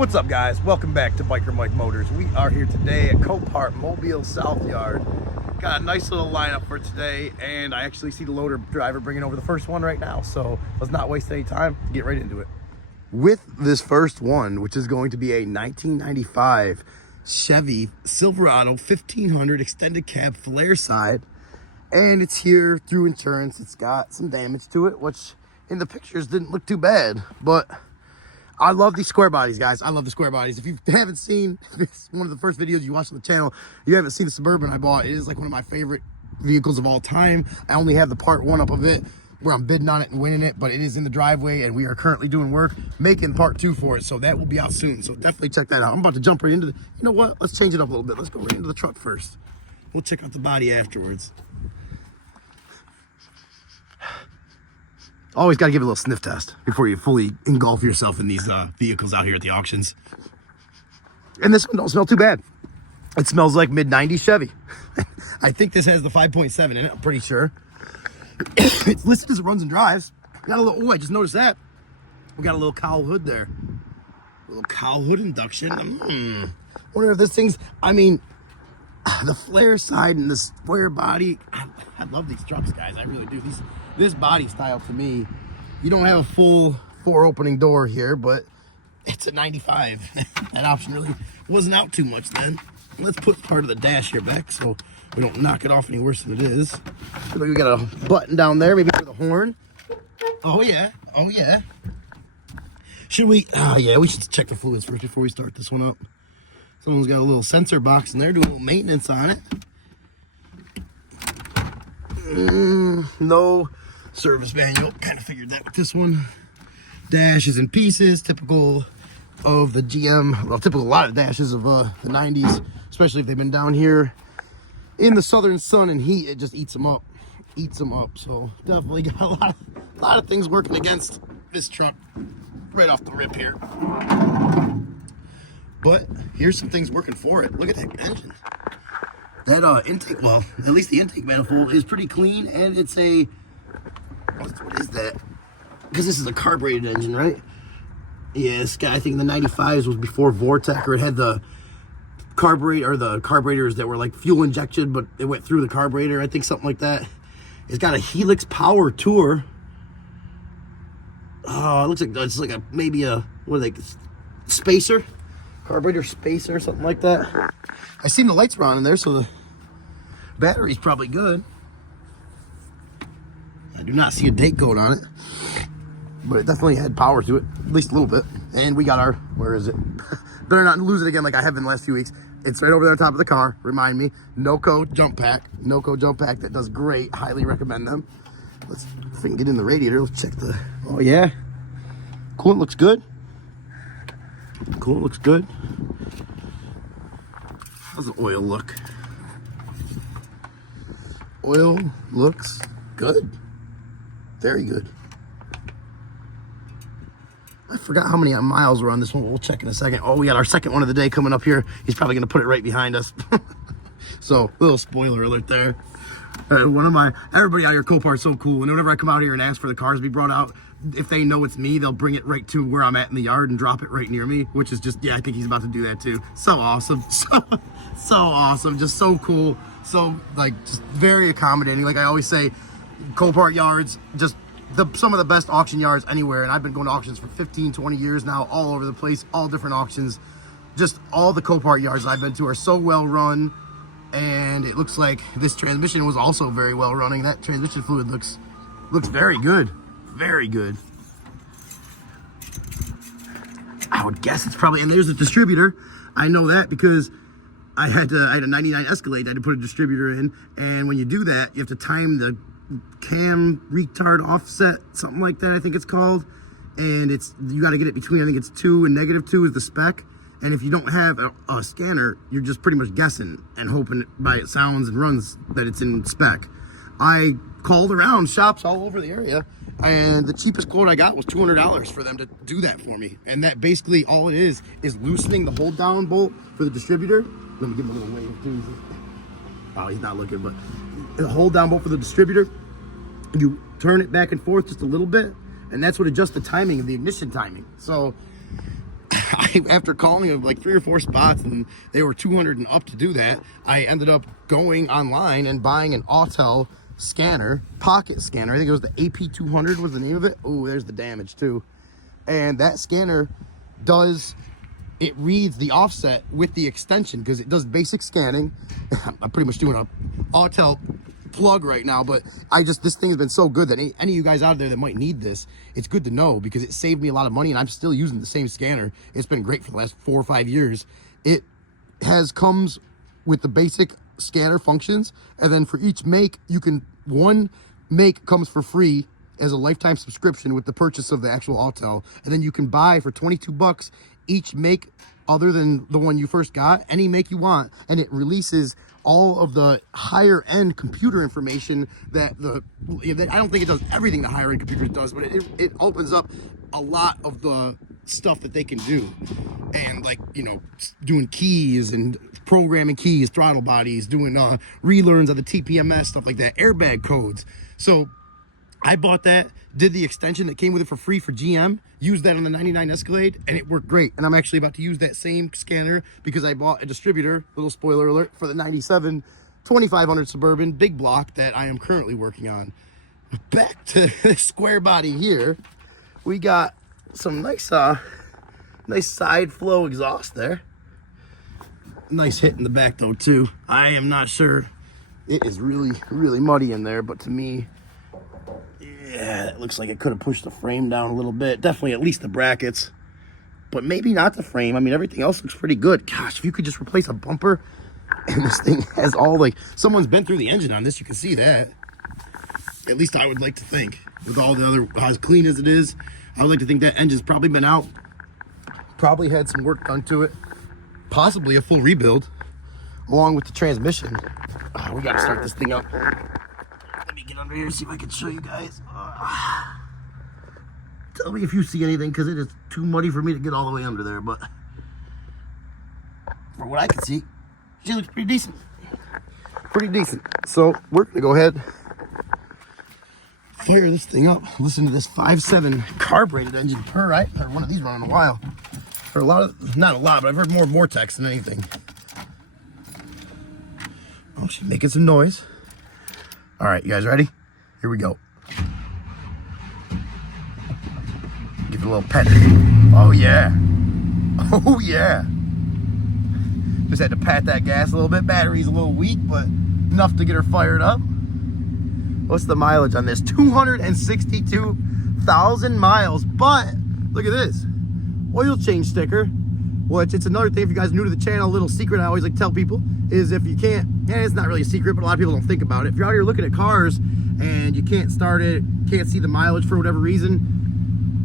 What's up, guys? Welcome back to Biker Mike Motors. We are here today at Copart Mobile South Yard. Got a nice little lineup for today, and I actually see the loader driver bringing over the first one right now, so let's not waste any time. Get right into it. With this first one, which is going to be a 1995 Chevy Silverado 1500 extended cab flare side, and it's here through insurance. It's got some damage to it, which in the pictures didn't look too bad, but I love these square bodies, guys. I love the square bodies. If you haven't seen this, one of the first videos you watched on the channel, you haven't seen the Suburban I bought. It is like one of my favorite vehicles of all time. I only have the part one up of it where I'm bidding on it and winning it, but it is in the driveway, and we are currently doing work making part two for it, so that will be out soon. So definitely check that out. I'm about to jump right into the, you know what? Let's change it up a little bit. Let's go right into the truck first. We'll check out the body afterwards. Always got to give it a little sniff test before you fully engulf yourself in these vehicles out here at the auctions. And this one don't smell too bad. It smells like mid-90s Chevy. I think this has the 5.7 in it, I'm pretty sure. It's listed as it runs and drives. Got a little, oh, I just noticed that. We got a little cowl hood there. A little cowl hood induction. Wonder if this thing's, I mean, the flare side and the square body. I love these trucks, guys. I really do. This body style, to me, you don't have a full four opening door here, but it's a 95. That option really wasn't out too much then. Let's put part of the dash here back so we don't knock it off any worse than it is. We got a button down there, maybe for the horn. Oh yeah, oh yeah. Should we, oh yeah, we should check the fluids first before we start this one up. Someone's got a little sensor box in there, doing a little maintenance on it. No service manual, kind of figured that with this one. Dash is in pieces, typical of the GM, well, typical a lot of dashes of the 90s, especially if they've been down here in the southern sun and heat. It just eats them up, so definitely got a lot of things working against this truck right off the rip here. But here's some things working for it. Look at that engine. That intake, well, at least the intake manifold is pretty clean, and it's a, what is that? Because this is a carbureted engine, right? Yeah, this guy, I think the 95s was before Vortec, or it had the carburetor, or the carburetors that were like fuel injection, but it went through the carburetor, I think something like that. It's got a Helix Power Tour. Oh, it looks like it's like a, maybe a, what are they, spacer? Carburetor spacer, something like that. I seen the lights were on in there, so the battery's probably good. I do not see a date code on it, but it definitely had power to it, at least a little bit. And we got our, where is it? Better not lose it again like I have in the last few weeks. It's right over there on top of the car. Remind me, NOCO jump pack. NOCO jump pack, that does great. Highly recommend them. Let's, if we can get in the radiator, let's check the, oh yeah. Coolant looks good. Coolant looks good. How's the oil look? Oil looks good. Very good. I forgot how many miles were on this one. We'll check in a second. Oh, we got our second one of the day coming up here. He's probably going to put it right behind us. So, little spoiler alert there. Everybody out here, Copart's so cool. And whenever I come out here and ask for the cars to be brought out, if they know it's me, they'll bring it right to where I'm at in the yard and drop it right near me, which is just, yeah, I think he's about to do that too. So awesome. So awesome. Just so cool. So, like, just very accommodating. Like I always say, Copart yards, just some of the best auction yards anywhere. And I've been going to auctions for 15, 20 years now, all over the place, all different auctions. Just all the Copart yards I've been to are so well run. And it looks like this transmission was also very well running. That transmission fluid looks very good. Very good. I would guess it's probably, and there's a distributor. I know that because I had a 99 Escalade. I had to put a distributor in, and when you do that, you have to time the cam retard offset, something like that, I think it's called. And it's, you got to get it between, I think it's 2 and -2 is the spec. And if you don't have a scanner, you're just pretty much guessing and hoping by it sounds and runs that it's in spec. I called around shops all over the area, and the cheapest quote I got was $200 for them to do that for me. And that basically all it is loosening the hold down bolt for the distributor. Let me give him a little wave too. Oh, he's not looking, but the hold down bolt for the distributor, you turn it back and forth just a little bit, and that's what adjusts the timing of the ignition timing. So after calling like 3 or 4 spots and they were 200 and up to do that, I ended up going online and buying an Autel scanner, pocket scanner. I think it was the AP200 was the name of it. Oh, there's the damage too. And that scanner it reads the offset with the extension because it does basic scanning. I'm pretty much doing a Autel plug right now, but this thing has been so good that any of you guys out there that might need this, it's good to know because it saved me a lot of money and I'm still using the same scanner. It's been great for the last 4 or 5 years. It comes with the basic scanner functions, and then for each make, one make comes for free as a lifetime subscription with the purchase of the actual Autel, and then you can buy for 22 bucks each make other than the one you first got, any make you want, and it releases all of the higher end computer information that I don't think it does everything the higher end computer does, but it opens up a lot of the stuff that they can do, and like, you know, doing keys and programming keys, throttle bodies, doing relearns of the TPMS, stuff like that, airbag codes. So I bought that, did the extension that came with it for free for GM, used that on the 99 Escalade, and it worked great. And I'm actually about to use that same scanner because I bought a distributor, little spoiler alert, for the 97 2500 Suburban big block that I am currently working on. Back to the square body here, we got some nice side flow exhaust there. Nice hit in the back though too. I am not sure. It is really, really muddy in there, but to me, yeah, it looks like it could have pushed the frame down a little bit. Definitely at least the brackets, but maybe not the frame. I mean, everything else looks pretty good. Gosh, if you could just replace a bumper, and this thing has all, like, someone's been through the engine on this, you can see that. At least I would like to think. With all the other, as clean as it is, I would like to think that engine's probably been out. Probably had some work done to it. Possibly a full rebuild, along with the transmission. We gotta start this thing up. Let me get under here and see if I can show you guys. Tell me if you see anything, because it is too muddy for me to get all the way under there, but from what I can see, she looks pretty decent. Pretty decent. So we're gonna go ahead, fire this thing up, listen to this 5.7 carbureted engine purr. I haven't heard one of these run in a while. Heard a lot of, not a lot, but I've heard more Vortex than anything. Oh, she's making some noise. All right, you guys ready? Here we go. Give it a little pet. Oh yeah. Oh yeah. Just had to pat that gas a little bit. Battery's a little weak, but enough to get her fired up. What's the mileage on this? 262,000 miles, but look at this. Oil change sticker, which it's another thing if you guys are new to the channel, a little secret I always like to tell people is if you can't, and it's not really a secret, but a lot of people don't think about it. If you're out here looking at cars and you can't start it, can't see the mileage for whatever reason,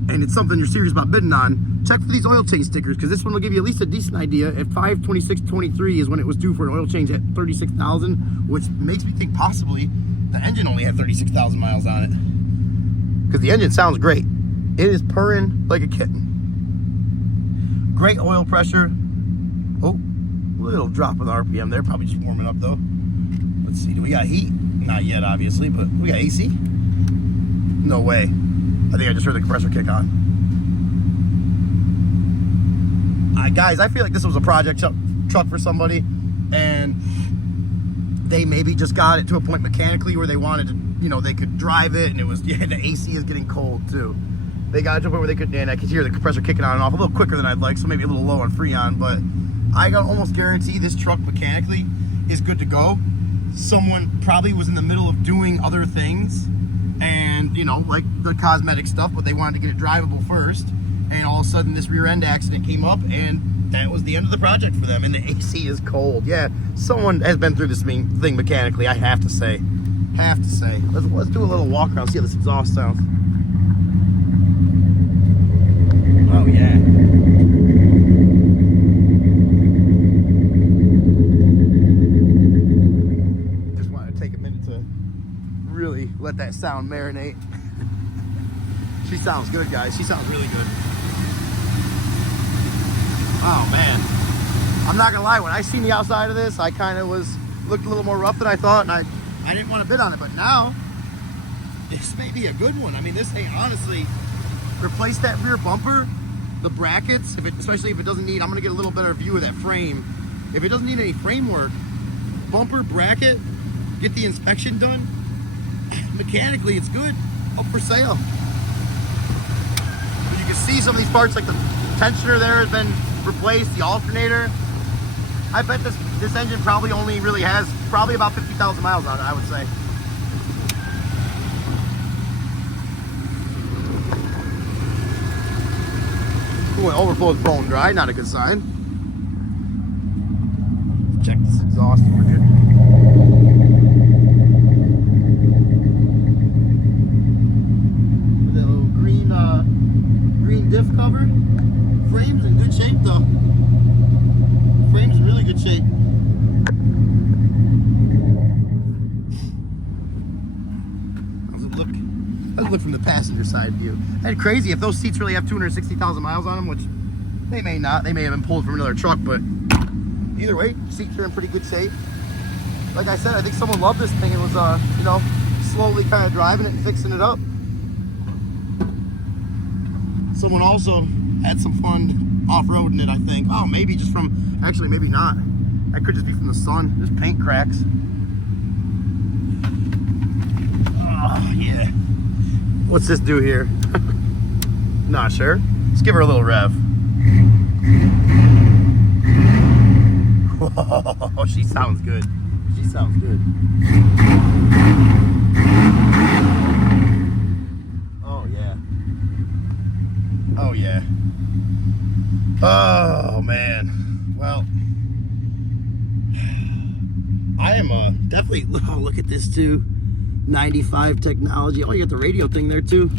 and it's something you're serious about bidding on, check for these oil change stickers, because this one will give you at least a decent idea. At 5/26/23 is when it was due for an oil change at 36,000, which makes me think possibly the engine only had 36,000 miles on it, because the engine sounds great. It is purring like a kitten. Great oil pressure. Oh, little drop of the RPM there. Probably just warming up though. Let's see. Do we got heat? Not yet, obviously, but we got AC? No way. I think I just heard the compressor kick on. Guys, I feel like this was a project truck for somebody, and they maybe just got it to a point mechanically where they wanted to, you know, they could drive it, and it was, yeah, the AC is getting cold too. They got to a point where they could, and I could hear the compressor kicking on and off a little quicker than I'd like, so maybe a little low on Freon, but I can almost guarantee this truck mechanically is good to go. Someone probably was in the middle of doing other things, and, you know, like the cosmetic stuff, but they wanted to get it drivable first, and all of a sudden this rear end accident came up, and that was the end of the project for them, and the AC is cold. Yeah, someone has been through this thing mechanically, I have to say. Let's do a little walk around, see how this exhaust sounds. Oh yeah. Just wanted to take a minute to really let that sound marinate. She sounds good, guys. She sounds really good. Oh man. I'm not gonna lie, when I seen the outside of this, I kind of looked a little more rough than I thought, and I didn't want to bid on it, but now this may be a good one. I mean, this thing, honestly, replace that rear bumper. the brackets, especially if it doesn't need, I'm gonna get a little better view of that frame. If it doesn't need any framework, bumper, bracket, get the inspection done, mechanically it's good, up for sale. But you can see some of these parts, like the tensioner there has been replaced, the alternator. I bet this engine probably only really has probably about 50,000 miles on it, I would say. Ooh, it overflows bone dry, not a good sign. Check this exhaust for you. With that little green diff cover. Frame's in good shape though. Frame's in really good shape. Let's look from the passenger side view. And crazy if those seats really have 260,000 miles on them, which they may not. They may have been pulled from another truck, but either way, seats are in pretty good shape. Like I said, I think someone loved this thing and was, you know, slowly kind of driving it and fixing it up. Someone also had some fun off-roading it, I think. Oh, maybe just from, actually, maybe not. That could just be from the sun. There's paint cracks. Oh, yeah. What's this do here? Not sure. Let's give her a little rev. Whoa, she sounds good. She sounds good. Oh, yeah. Oh, yeah. Oh, man. Well, I am definitely, oh, look at this too. 95 technology. Oh, you got the radio thing there too.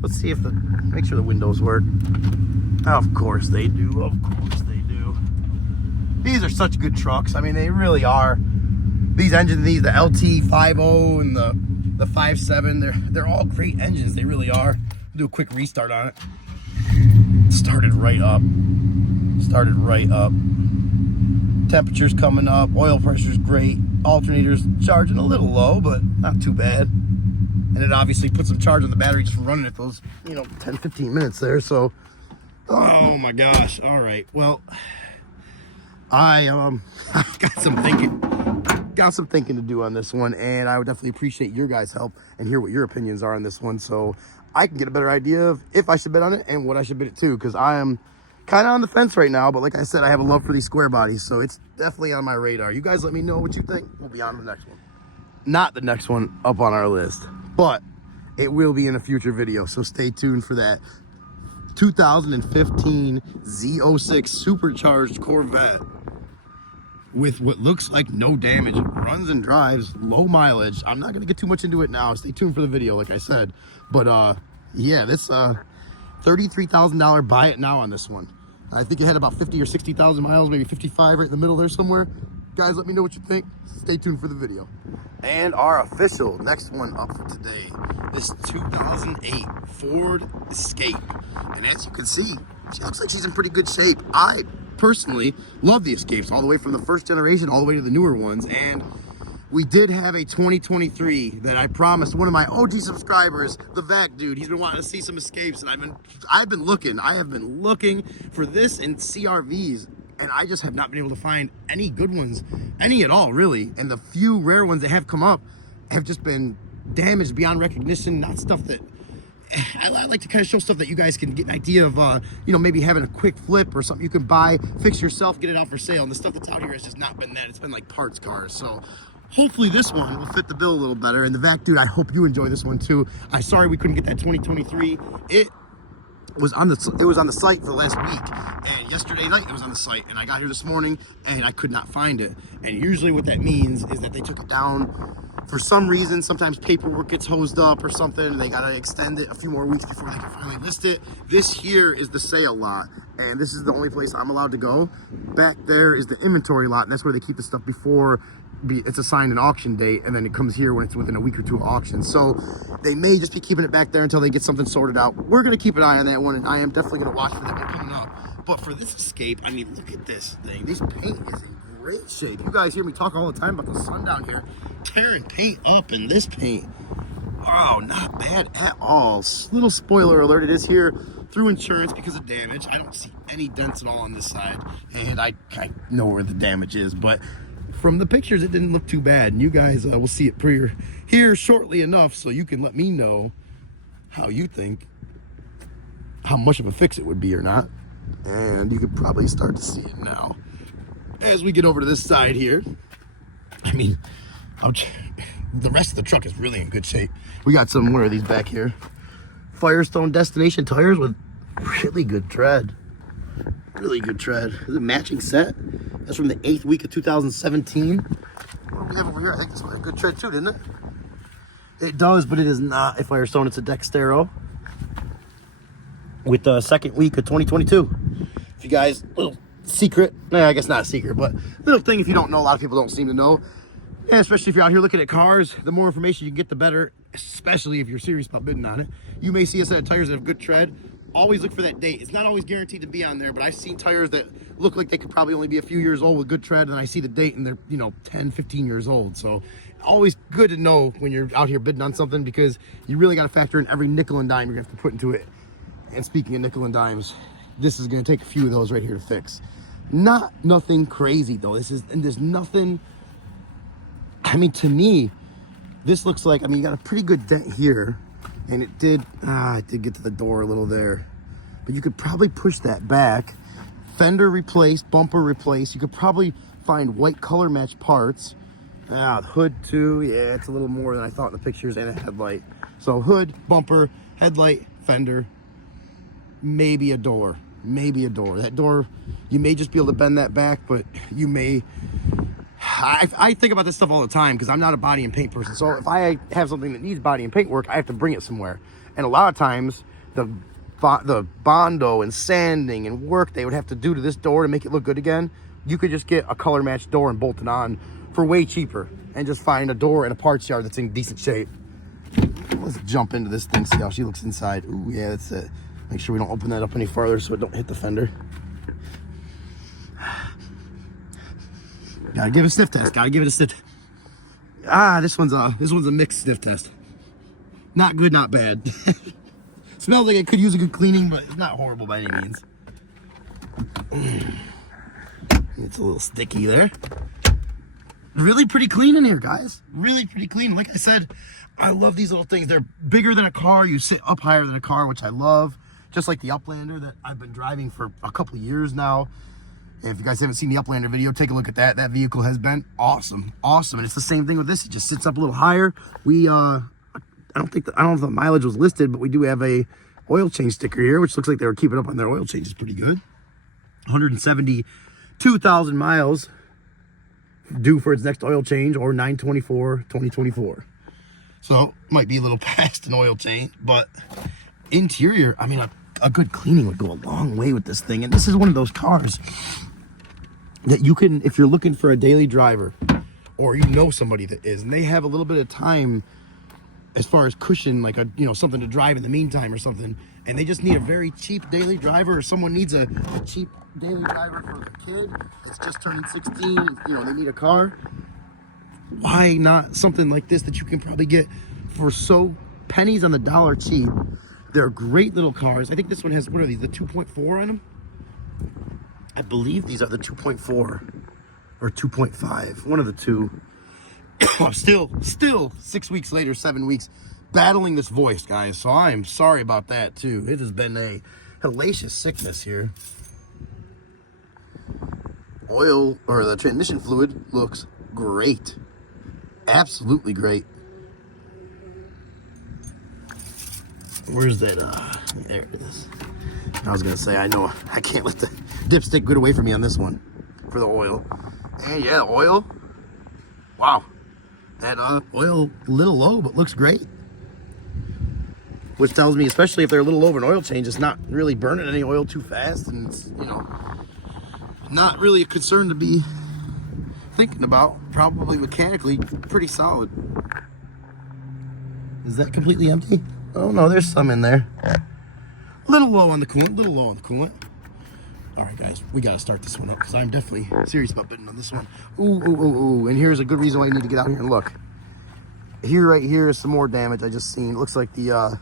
Let's see if make sure the windows work. Of course they do. Of course they do. These are such good trucks. I mean, they really are. These engines, the LT50 and the 5.7, they're all great engines. They really are. Do a quick restart on it. Started right up. Started right up. Temperature's coming up. Oil pressure's great. Alternator's charging a little low, but not too bad. And it obviously puts some charge on the battery just from running it those, you know, 10, 15 minutes there. So, oh my gosh. All right. Well, I got some thinking to do on this one, and I would definitely appreciate your guys' help and hear what your opinions are on this one, so I can get a better idea of if I should bet on it and what I should bet it to, because I am kind of on the fence right now. But like I said, I have a love for these square bodies, so it's definitely on my radar. You guys let me know what you think. We'll be on the next one. Not the next one up on our list, but it will be in a future video, so stay tuned for that. 2015 Z06 supercharged Corvette with what looks like no damage, runs and drives, low mileage. I'm not gonna get too much into it now. Stay tuned for the video, like I said. But yeah, this $33,000 buy it now on this one. I think it had about 50 or 60,000 miles, maybe 55 right in the middle there somewhere. Guys, let me know what you think. Stay tuned for the video. And our official next one up for today, this 2008 Ford Escape. And as you can see, she looks like she's in pretty good shape. I personally love the Escapes, all the way from the first generation all the way to the newer ones. And we did have a 2023 that I promised one of my OG subscribers, the Vac dude. He's been wanting to see some Escapes, and I have been looking for this in CRVs, and I just have not been able to find any good ones, any at all, really. And the few rare ones that have come up have just been damaged beyond recognition, not stuff that I like to kind of show stuff that you guys can get an idea of, you know, maybe having a quick flip or something you can buy, fix yourself, get it out for sale. And the stuff that's out here has just not been that. It's been like parts cars. So hopefully this one will fit the bill a little better. And the Vac dude, I hope you enjoy this one too. I'm sorry we couldn't get that 2023. It was on the site for the last week, and yesterday night it was on the site, and I got here this morning and I could not find it. And usually what that means is that they took it down for some reason. Sometimes paperwork gets hosed up or something, and they gotta extend it a few more weeks before they can finally list it. This here is the sale lot, and this is the only place I'm allowed to go. Back there is the inventory lot, and that's where they keep the stuff before it's assigned an auction date, and then it comes here when it's within a week or two of auction. So they may just be keeping it back there until they get something sorted out. We're gonna keep an eye on that one, and I am definitely gonna watch for that one coming up. But for this Escape, I mean, look at this thing. This paint is in great shape. You guys hear me talk all the time about the sun down here, tearing paint up, and this paint, oh, not bad at all. Little spoiler alert, it is here through insurance because of damage. I don't see any dents at all on this side, and I know where the damage is, but from the pictures it didn't look too bad. And you guys will see it here shortly enough, so you can let me know how you think, how much of a fix it would be or not. And you could probably start to see it now as we get over to this side here. I mean, the rest of the truck is really in good shape. We got some, where are these back here? Firestone Destination tires with really good tread. Really good tread. Is it a matching set? That's from the 8th week of 2017. What do we have over here? I think this one had good tread too, didn't it? It does, but it is not a Firestone. It's a Dextero with the 2nd week of 2022. If you guys, little secret, I guess not a secret, but little thing if you don't know, a lot of people don't seem to know. Yeah, especially if you're out here looking at cars, the more information you can get, the better, especially if you're serious about bidding on it. You may see a set of tires that have good tread. Always look for that date. It's not always guaranteed to be on there, but I've seen tires that look like they could probably only be a few years old with good tread, and I see the date and they're, 10, 15 years old. So always good to know when you're out here bidding on something, because you really got to factor in every nickel and dime you're going to have to put into it. And speaking of nickel and dimes, this is going to take a few of those right here to fix. Nothing crazy though. There's nothing. I mean, to me, this looks like, you got a pretty good dent here, and it did get to the door a little there, but you could probably push that back. Fender replaced, bumper replaced. You could probably find white color match parts. The hood too, yeah, it's a little more than I thought in the pictures, and a headlight. So hood, bumper, headlight, fender, maybe a door. That door, you may just be able to bend that back, but you may. I think about this stuff all the time because I'm not a body and paint person. So if I have something that needs body and paint work, I have to bring it somewhere. And a lot of times, the Bondo and sanding and work they would have to do to this door to make it look good again, you could just get a color matched door and bolt it on for way cheaper, and just find a door in a parts yard that's in decent shape. Let's jump into this thing, see how she looks inside. Ooh, yeah, that's it. Make sure we don't open that up any farther so it don't hit the fender. Gotta give it a sniff test. Gotta give it a sniff. This one's a mixed sniff test. Not good, not bad. Smells like it could use a good cleaning, but it's not horrible by any means. It's a little sticky there. Really pretty clean in here, guys. Really pretty clean. Like I said, I love these little things. They're bigger than a car. You sit up higher than a car, which I love. Just like the Uplander that I've been driving for a couple of years now. If you guys haven't seen the Uplander video, take a look at that. That vehicle has been awesome. And it's the same thing with this. It just sits up a little higher. We, I don't know if the mileage was listed, but we do have a oil change sticker here, which looks like they were keeping up on their oil changes pretty good. 172,000 miles due for its next oil change, or 9/24/2024. So might be a little past an oil change, but interior, a good cleaning would go a long way with this thing. And this is one of those cars that you can, if you're looking for a daily driver, or somebody that is, and they have a little bit of time as far as cushion, like something to drive in the meantime or something, and they just need a very cheap daily driver, or someone needs a cheap daily driver for their kid that's just turning 16, they need a car. Why not something like this that you can probably get for so pennies on the dollar cheap? They're great little cars. I think this one has, what are these, the 2.4 on them? I believe these are the 2.4 or 2.5, one of the two. Still 6 weeks later, 7 weeks, battling this voice, guys. So I'm sorry about that too. It has been a hellacious sickness here. Oil, or the transmission fluid, looks great. Absolutely great. Where's that? There it is. I was gonna say, I know I can't let the dipstick get away from me on this one for the oil. And yeah, oil. Wow, that oil a little low, but looks great. Which tells me, especially if they're a little over an oil change, it's not really burning any oil too fast, and it's not really a concern to be thinking about. Probably mechanically pretty solid. Is that completely empty? Oh no, there's some in there. A little low on the coolant, All right, guys, we got to start this one up because I'm definitely serious about bidding on this one. Ooh. And here's a good reason why you need to get out here and look. Right here is some more damage I just seen. It looks like the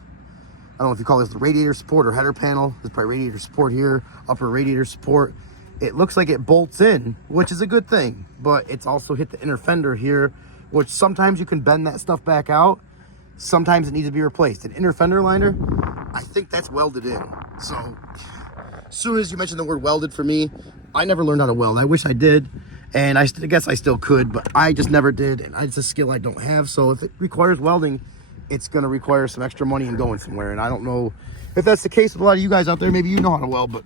I don't know if you call this the radiator support or header panel. There's probably radiator support here, upper radiator support. It looks like it bolts in, which is a good thing, but it's also hit the inner fender here, which sometimes you can bend that stuff back out. Sometimes it needs to be replaced. An inner fender liner, I think that's welded in. So as soon as you mentioned the word welded for me, I never learned how to weld. I wish I did, and I guess I still could, but I just never did, and it's a skill I don't have. So if it requires welding, it's going to require some extra money and going somewhere. And I don't know if that's the case with a lot of you guys out there. Maybe you know how to weld, but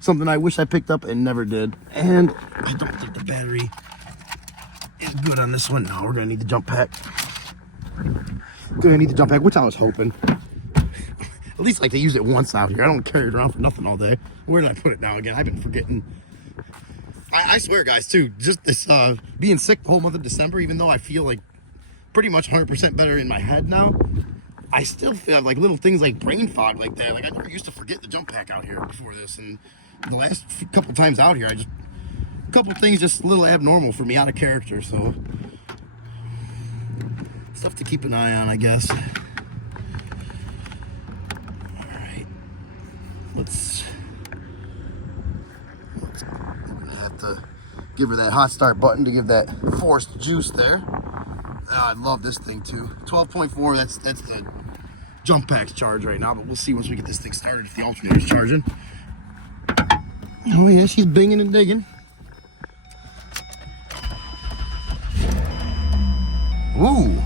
something I wish I picked up and never did. And I don't think the battery is good on this one. No, we're going to need the jump pack. Which I was hoping. At least like they use it once out here. I don't carry it around for nothing all day. Where did I put it now again? I've been forgetting. I swear, guys, too, just this being sick the whole month of December, even though I feel like pretty much 100% better in my head now, I still feel like little things like brain fog like that. Like I never used to forget the jump pack out here before this, and the last couple times out here, a couple things just a little abnormal for me, out of character. So stuff to keep an eye on, I guess. All right, let's have to give her that hot start button to give that forced juice there. I love this thing too. 12.4, that's the jump pack's charge right now, but we'll see once we get this thing started if the alternator's charging. Oh yeah, she's binging and digging. Ooh.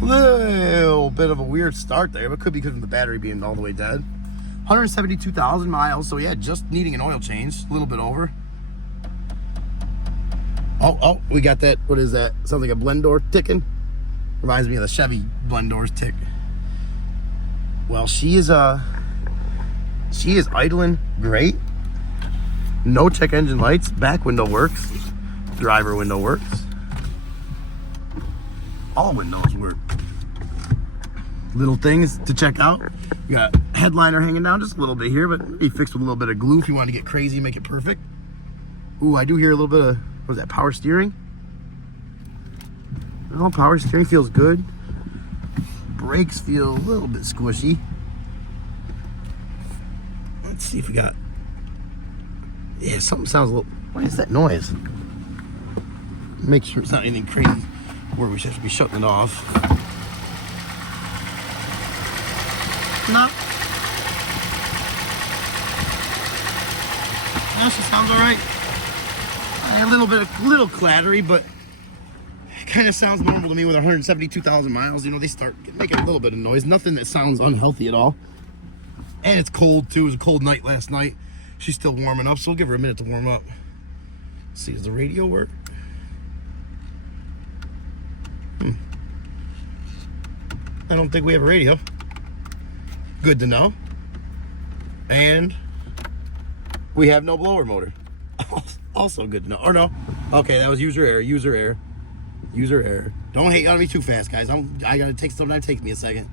Little bit of a weird start there, but could be because of the battery being all the way dead. 172,000 miles, so yeah, just needing an oil change, a little bit over. Oh, we got that. What is that? Sounds like a blend door ticking. Reminds me of the Chevy blend doors tick. Well, she is idling great. No check engine lights. Back window works. Driver window works. All windows work. Little things to check out. You got headliner hanging down just a little bit here, but he fixed with a little bit of glue if you want to get crazy and make it perfect. Ooh, I do hear a little bit of, what was that, power steering? Oh, power steering feels good. Brakes feel a little bit squishy. Let's see if we got, yeah, something sounds a little, what is that noise? Make sure it's not anything crazy where we should be shutting it off. No. Yeah, she sounds all right. A little clattery, but it kind of sounds normal to me with 172,000 miles. You know, they start making a little bit of noise. Nothing that sounds unhealthy at all. And it's cold too. It was a cold night last night. She's still warming up, so we'll give her a minute to warm up. Let's see, does the radio work? I don't think we have a radio. Good to know. And we have no blower motor. Also good to know. Or no. Okay, that was user error. Don't hate on me too fast, guys. I gotta take something. That takes me a second.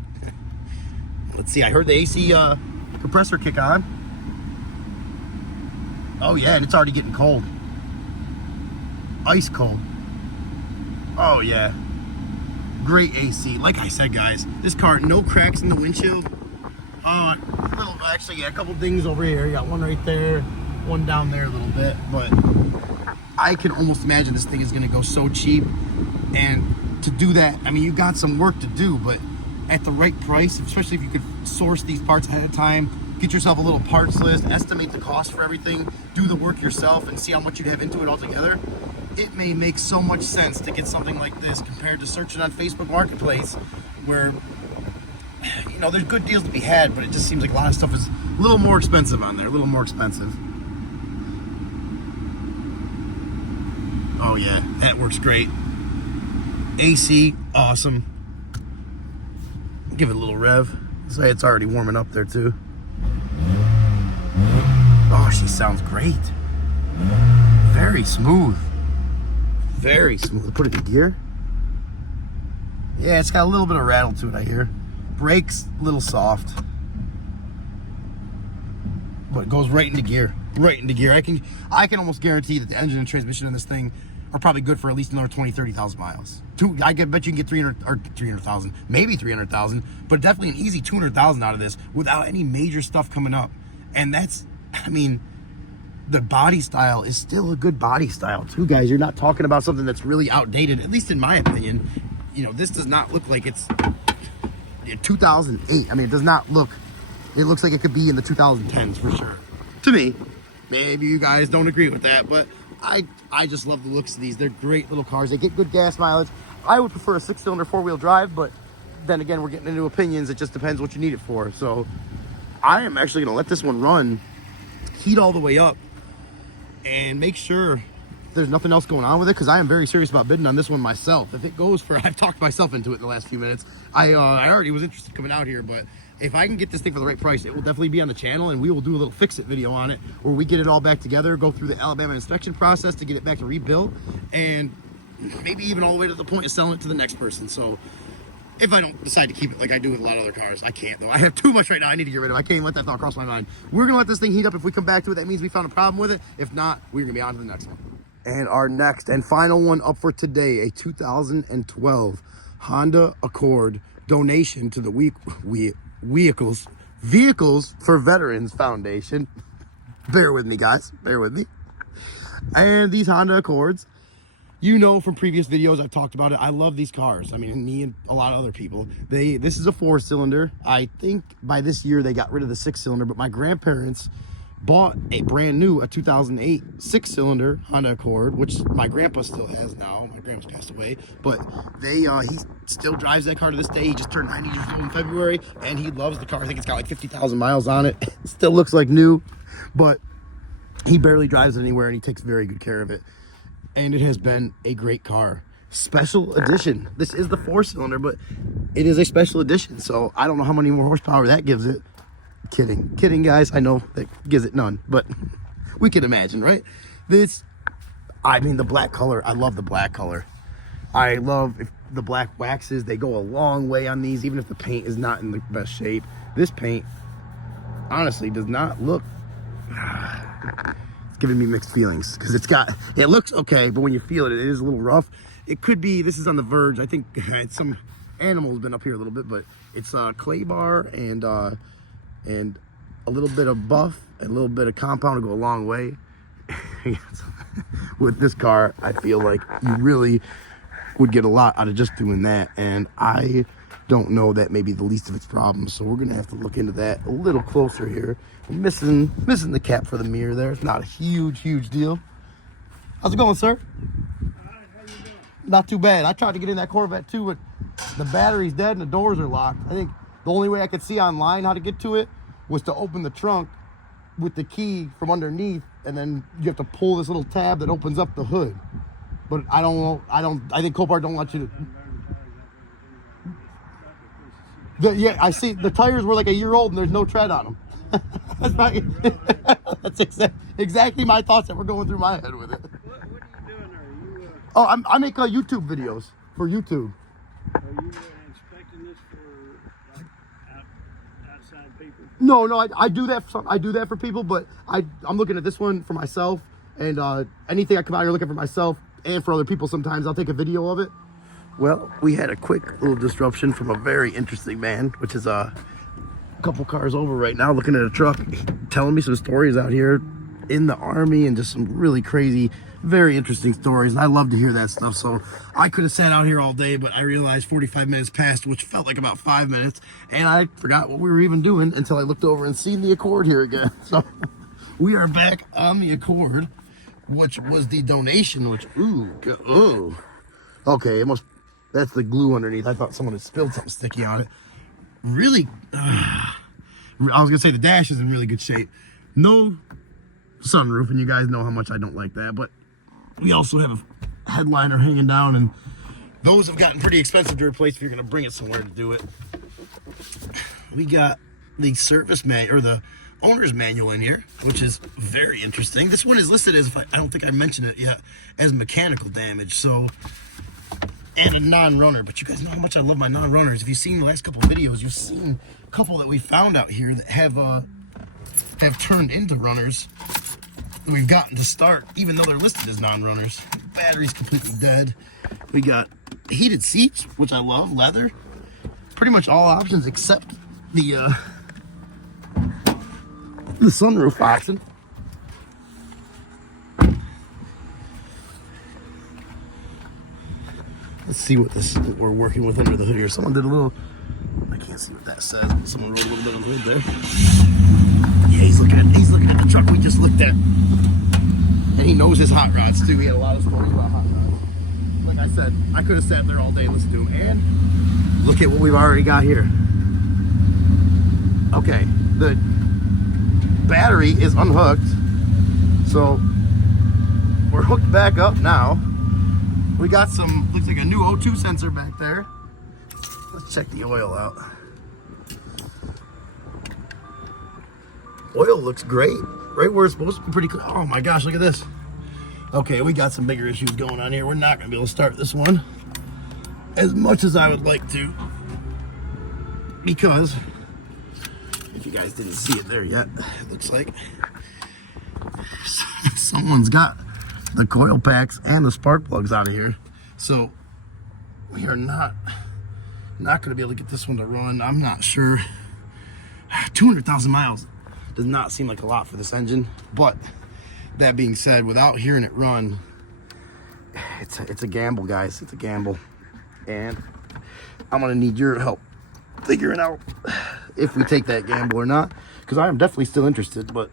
Let's see. I heard the AC compressor kick on. Oh yeah, and it's already getting cold. Ice cold. Oh yeah. Great AC. Like I said, guys, this car, no cracks in the windshield. Actually, yeah, a couple dings over here. You got one right there, one down there a little bit, but I can almost imagine this thing is going to go so cheap. And to do that, I mean, you got some work to do, but at the right price, especially if you could source these parts ahead of time, get yourself a little parts list, estimate the cost for everything, do the work yourself, and see how much you'd have into it altogether. It may make so much sense to get something like this compared to searching on Facebook Marketplace, where, you know, there's good deals to be had, but it just seems like a lot of stuff is a little more expensive on there, a little more expensive. Oh yeah, that works great. AC, awesome. Give it a little rev. Say it's already warming up there too. Oh, she sounds great. Very smooth. Very smooth. Put it in gear. Yeah, it's got a little bit of rattle to it, I hear. Brakes, a little soft. But it goes right into gear. Right into gear. I can almost guarantee that the engine and transmission in this thing are probably good for at least another 20, 30,000 miles. I bet you can get 300,000, maybe 300,000, but definitely an easy 200,000 out of this without any major stuff coming up. And that's, I mean, the body style is still a good body style too, guys. You're not talking about something that's really outdated, at least in my opinion. You know, this does not look like it's 2008. I mean, it does not look, it looks like it could be in the 2010s for sure. To me, maybe you guys don't agree with that, but I just love the looks of these. They're great little cars. They get good gas mileage. I would prefer a 6-cylinder 4-wheel drive, but then again, we're getting into opinions. It just depends what you need it for. So I am actually gonna let this one run, heat all the way up, and make sure there's nothing else going on with it, because I am very serious about bidding on this one myself. If it goes for, I've talked myself into it in the last few minutes. I already was interested coming out here, but if I can get this thing for the right price, it will definitely be on the channel, and we will do a little fix-it video on it where we get it all back together, go through the Alabama inspection process to get it back to rebuilt, and maybe even all the way to the point of selling it to the next person. So if I don't decide to keep it like I do with a lot of other cars, I can't though. I have too much right now I need to get rid of. I can't even let that thought cross my mind. We're gonna let this thing heat up. If we come back to it, that means we found a problem with it. If not, we're gonna be on to the next one. And our next and final one up for today, a 2012 Honda Accord donation to the Vehicles for Veterans Foundation. Bear with me, guys. Bear with me. And these Honda Accords, you know from previous videos I've talked about it. I love these cars. I mean, me and a lot of other people. This is a 4-cylinder. I think by this year they got rid of the 6-cylinder, but my grandparents bought a brand new, a 2008 6-cylinder Honda Accord, which my grandpa still has now. My grandpa's passed away, but he still drives that car to this day. He just turned 90 years old in February, and he loves the car. I think it's got like 50,000 miles on it. It still looks like new, but he barely drives it anywhere, and he takes very good care of it. And it has been a great car. Special edition. This is the 4-cylinder, but it is a special edition, so I don't know how many more horsepower that gives it. Kidding, guys. I know that gives it none, but we can imagine, right? I mean, the black color. I love the black color. I love if the black waxes. They go a long way on these, even if the paint is not in the best shape. This paint, honestly, does not look. It's giving me mixed feelings because it looks okay, but when you feel it, it is a little rough. It could be. This is on the verge. I think some animal's been up here a little bit, but it's clay bar and a little bit of buff and a little bit of compound to go a long way. With this car, I feel like you really would get a lot out of just doing that, and I don't know that may be the least of its problems, so we're gonna have to look into that a little closer here. I'm missing the cap for the mirror there. It's not a huge deal. How's it going, sir? How you doing? Not too bad. I tried to get in that Corvette too, but the battery's dead and the doors are locked. I think the only way I could see online how to get to it was to open the trunk with the key from underneath, and then you have to pull this little tab that opens up the hood. But I don't know. I think Copart don't want you to. Yeah, I see the tires were like a year old and there's no tread on them. That's exactly my thoughts that were going through my head with it. What are you doing there? Oh, I make YouTube videos for YouTube. Are you inspecting this for like outside people? No, I do that. I do that for people, but I'm looking at this one for myself, and anything I come out here looking for myself and for other people. Sometimes I'll take a video of it. Well, we had a quick little disruption from a very interesting man, which is a couple cars over right now, looking at a truck, telling me some stories out here in the Army and just some really crazy, very interesting stories. And I love to hear that stuff. So I could have sat out here all day, but I realized 45 minutes passed, which felt like about 5 minutes. And I forgot what we were even doing until I looked over and seen the Accord here again. So we are back on the Accord, which was the donation, which, ooh. Okay, that's the glue underneath. I thought someone had spilled something sticky on it. Really, I was gonna say the dash is in really good shape. No sunroof, and you guys know how much I don't like that, but we also have a headliner hanging down, and those have gotten pretty expensive to replace if you're gonna bring it somewhere to do it. We got the service manual, or the owner's manual in here, which is very interesting. This one is listed as, I don't think I mentioned it yet, as mechanical damage, so, and a non-runner. But you guys know how much I love my non-runners. If you've seen the last couple of videos, you've seen a couple that we found out here that have turned into runners that we've gotten to start, even though they're listed as non-runners. Battery's completely dead. We got heated seats, which I love, leather. Pretty much all options except the sunroof option. Let's see what we're working with under the hood here. Someone did a little, I can't see what that says, but someone wrote a little bit on the hood there. Yeah, he's looking at the truck we just looked at. And he knows his hot rods too. He had a lot of stories about hot rods. Like I said, I could have sat there all day and listened to him. And look at what we've already got here. Okay, the battery is unhooked. So we're hooked back up now. We got some, looks like a new O2 sensor back there. Let's check the oil out. Oil looks great. Right where it's supposed to be, pretty clean. Oh my gosh, look at this. Okay, we got some bigger issues going on here. We're not gonna be able to start this one as much as I would like to, because if you guys didn't see it there yet, it looks like someone's got the coil packs and the spark plugs out of here. So we are not gonna be able to get this one to run. I'm not sure. 200,000 miles does not seem like a lot for this engine, but that being said, without hearing it run, it's a gamble, guys. It's a gamble, and I'm gonna need your help figuring out if we take that gamble or not, because I am definitely still interested, but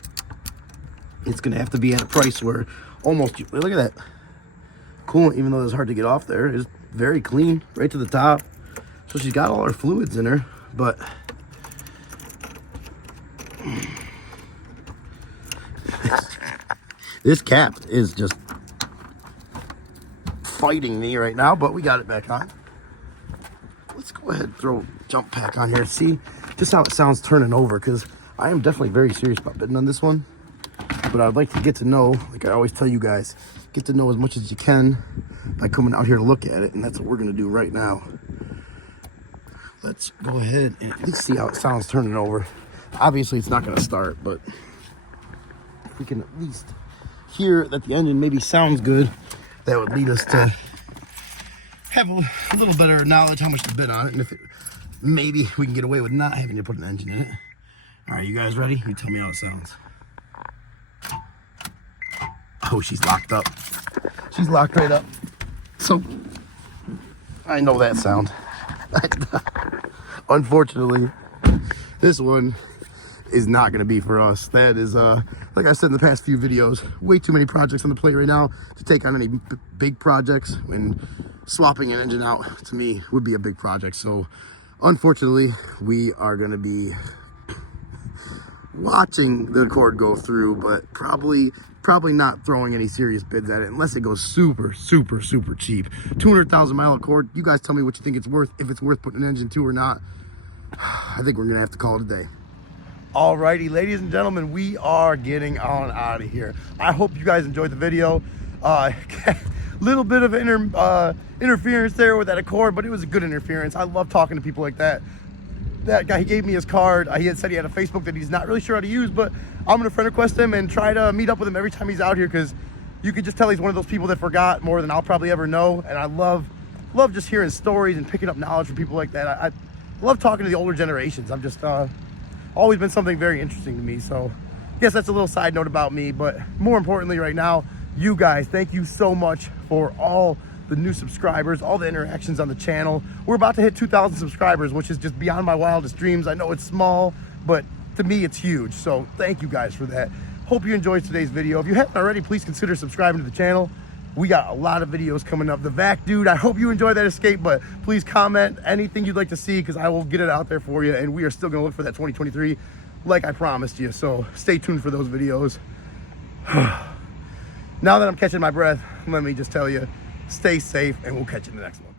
it's gonna have to be at a price where almost, look at that coolant, even though it's hard to get off there, is very clean right to the top. So she's got all her fluids in her, but this cap is just fighting me right now, but we got it back on. Let's go ahead and throw jump pack on here, see just how it sounds turning over, because I am definitely very serious about bidding on this one. But I'd like to get to know, like I always tell you guys, get to know as much as you can by coming out here to look at it, and that's what we're gonna do right now. Let's go ahead and at least see how it sounds turning over. Obviously it's not gonna start, but if we can at least hear that the engine maybe sounds good, that would lead us to have a little better knowledge how much to bid on it, and if maybe we can get away with not having to put an engine in it. All right, you guys ready? You tell me how it sounds. Oh, she's locked up. She's locked right up. So I know that sound. Unfortunately, this one is not going to be for us. That is, like I said in the past few videos, way too many projects on the plate right now to take on any big projects, and swapping an engine out to me would be a big project. So unfortunately, we are going to be watching the Accord go through, but probably not throwing any serious bids at it unless it goes super cheap. 200,000 mile Accord. You guys tell me what you think it's worth, if it's worth putting an engine to or not. I think we're gonna have to call it a day. Alrighty, ladies and gentlemen, we are getting on out of here. I hope you guys enjoyed the video. Little bit of interference there with that Accord, but it was a good interference. I love talking to people like that. That guy, he gave me his card. He had said he had a Facebook that he's not really sure how to use, but I'm gonna friend request him and try to meet up with him every time he's out here, because you could just tell he's one of those people that forgot more than I'll probably ever know. And I love just hearing stories and picking up knowledge from people like that. I love talking to the older generations. I'm just always been something very interesting to me. So yes, that's a little side note about me, but more importantly right now, you guys, thank you so much for all the new subscribers, all the interactions on the channel. We're about to hit 2,000 subscribers, which is just beyond my wildest dreams. I know it's small, but to me it's huge. So thank you guys for that. Hope you enjoyed today's video. If you haven't already, please consider subscribing to the channel. We got a lot of videos coming up. The vac dude, I hope you enjoyed that escape, but please comment anything you'd like to see, because I will get it out there for you, and we are still gonna look for that 2023 like I promised you. So stay tuned for those videos. Now that I'm catching my breath, let me just tell you, stay safe, and we'll catch you in the next one.